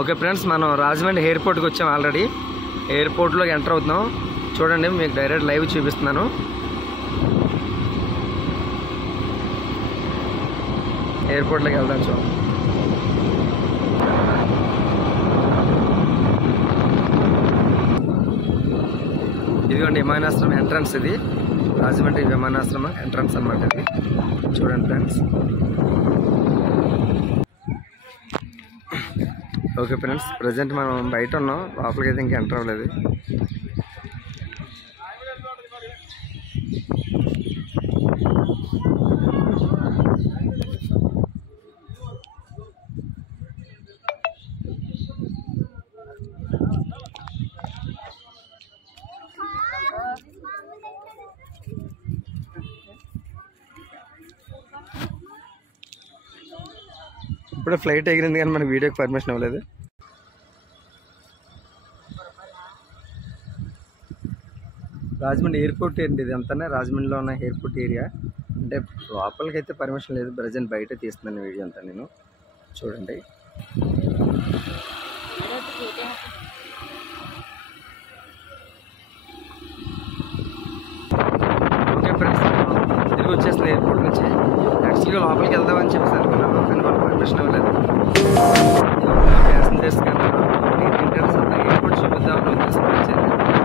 Okay friends, మనం రాజమండ్రి ఎయిర్పోర్ట్కి వచ్చాం. ఆల్రెడీ ఎయిర్పోర్ట్లోకి ఎంటర్ అవుతున్నాం. చూడండి, మీకు డైరెక్ట్ లైవ్ చూపిస్తున్నాను. ఎయిర్పోర్ట్లోకి వెళ్దాం. చూడండి, ఇదిగోండి విమానాశ్రమం ఎంట్రన్స్. ఇది రాజమండ్రి విమానాశ్రమం ఎంట్రన్స్ అన్నమాట. ఇది చూడండి ఫ్రెండ్స్. ఓకే ఫ్రెండ్స్, ప్రజెంట్ మనం బయట ఉన్నాం. లోపలికి అయితే ఇంకా ఎంటర్ అవ్వలేదు. ఇప్పుడే ఫ్లైట్ ఎగిరింది కానీ మనకి వీడియోకి పర్మిషన్ అవ్వలేదు. రాజమండ్రి ఎయిర్పోర్ట్ ఏంటి ఇది అంతా, రాజమండ్రిలో ఉన్న ఎయిర్పోర్ట్ ఏరియా. అంటే లోపలికి అయితే పర్మిషన్ లేదు. ప్రజెంట్ బయట తీస్తున్నాను వీడియో అంతా నేను. చూడండి, ఓకే ఫ్రెండ్స్, తిరిగి వచ్చేసిన ఎయిర్పోర్ట్ నుంచి. యాక్చువల్గా లోపలికి వెళ్దామని చెప్పేసి అనుకున్నాను, కానీ వాళ్ళు పర్మిషన్ అవ్వలేదు. ప్యాసింజర్స్ కానీ ఎయిర్పోర్ట్ చూపిద్దామని ఉద్దేశం వచ్చింది.